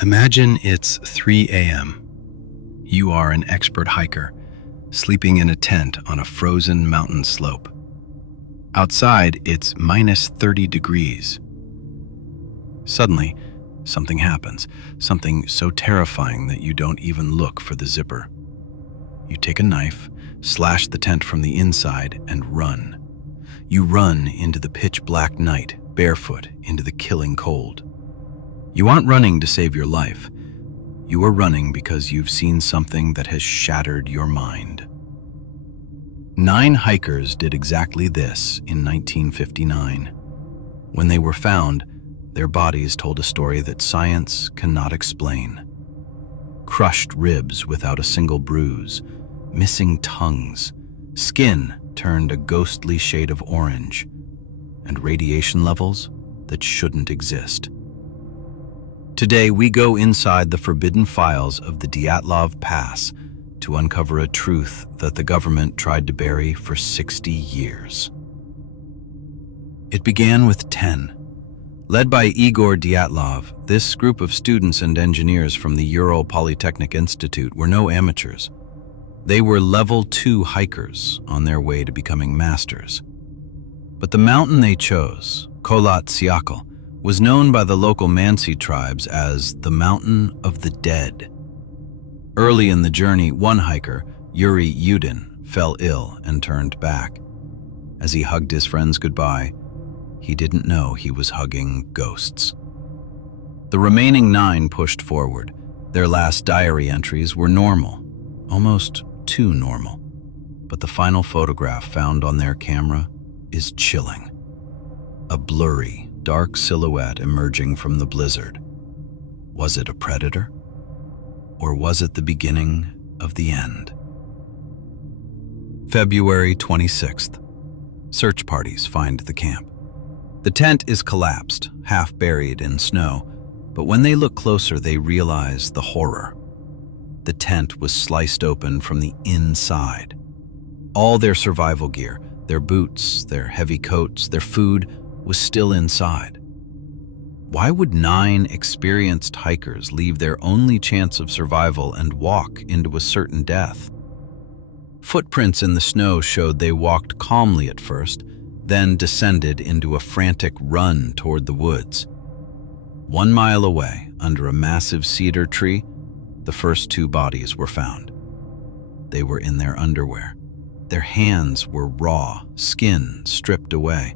Imagine it's 3 a.m. You are an expert hiker, sleeping in a tent on a frozen mountain slope. Outside, it's minus 30 degrees. Suddenly, something happens, something so terrifying that you don't even look for the zipper. You take a knife, slash the tent from the inside, and run. You run into the pitch-black night, barefoot, into the killing cold. You aren't running to save your life. You are running because you've seen something that has shattered your mind. 9 hikers did exactly this in 1959. When they were found, their bodies told a story that science cannot explain. Crushed ribs without a single bruise, missing tongues, skin turned a ghostly shade of orange, and radiation levels that shouldn't exist. Today, we go inside the forbidden files of the Dyatlov Pass to uncover a truth that the government tried to bury for 60 years. It began with 10. Led by Igor Dyatlov, this group of students and engineers from the Ural Polytechnic Institute were no amateurs. They were level 2 hikers on their way to becoming masters. But the mountain they chose, Kholat Syakhl, was known by the local Mansi tribes as the Mountain of the Dead. Early in the journey, one hiker, Yuri Yudin, fell ill and turned back. As he hugged his friends goodbye, he didn't know he was hugging ghosts. The remaining 9 pushed forward. Their last diary entries were normal, almost too normal. But the final photograph found on their camera is chilling. A blurry, dark silhouette emerging from the blizzard. Was it a predator? Or was it the beginning of the end? February 26th. Search parties find the camp. The tent is collapsed, half buried in snow, but when they look closer, they realize the horror. The tent was sliced open from the inside. All their survival gear, their boots, their heavy coats, their food, was still inside. Why would 9 experienced hikers leave their only chance of survival and walk into a certain death? Footprints in the snow showed they walked calmly at first, then descended into a frantic run toward the woods. 1 mile away, under a massive cedar tree, the first 2 bodies were found. They were in their underwear. Their hands were raw, skin stripped away.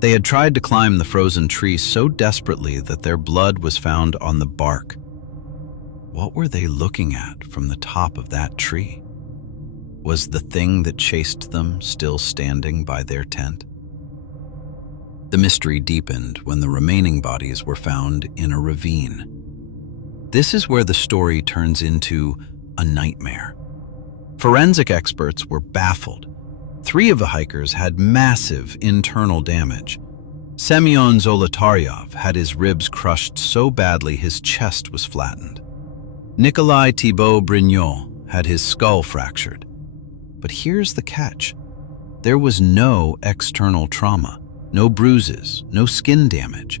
They had tried to climb the frozen tree so desperately that their blood was found on the bark. What were they looking at from the top of that tree? Was the thing that chased them still standing by their tent? The mystery deepened when the remaining bodies were found in a ravine. This is where the story turns into a nightmare. Forensic experts were baffled. 3 of the hikers had massive internal damage. Semyon Zolotaryov had his ribs crushed so badly his chest was flattened. Nikolai Thibault Brignol had his skull fractured. But here's the catch. There was no external trauma, no bruises, no skin damage.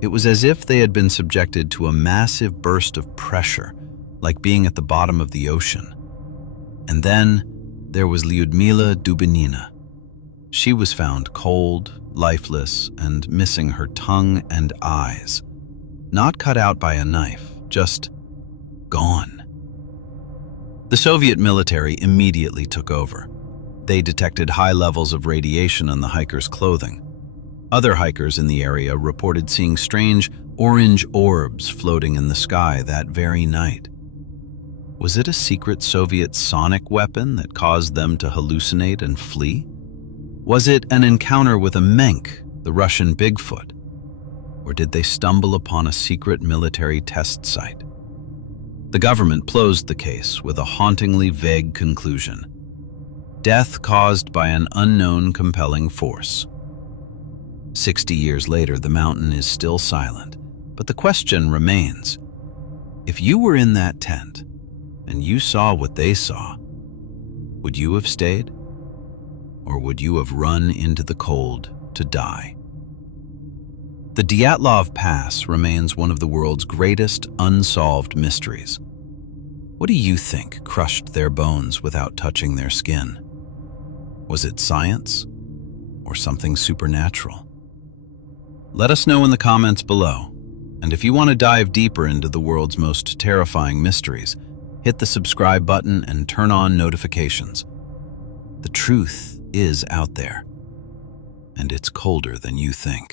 It was as if they had been subjected to a massive burst of pressure, like being at the bottom of the ocean. And then there was Lyudmila Dubinina. She was found cold, lifeless, and missing her tongue and eyes. Not cut out by a knife, just gone. The Soviet military immediately took over. They detected high levels of radiation on the hikers' clothing. Other hikers in the area reported seeing strange orange orbs floating in the sky that very night. Was it a secret Soviet sonic weapon that caused them to hallucinate and flee? Was it an encounter with a Menk, the Russian Bigfoot? Or did they stumble upon a secret military test site? The government closed the case with a hauntingly vague conclusion. Death caused by an unknown compelling force. 60 years later, the mountain is still silent, but the question remains. If you were in that tent, and you saw what they saw, would you have stayed? Or would you have run into the cold to die? The Dyatlov Pass remains one of the world's greatest unsolved mysteries. What do you think crushed their bones without touching their skin? Was it science or something supernatural? Let us know in the comments below. And if you want to dive deeper into the world's most terrifying mysteries, hit the subscribe button and turn on notifications. The truth is out there, and it's colder than you think.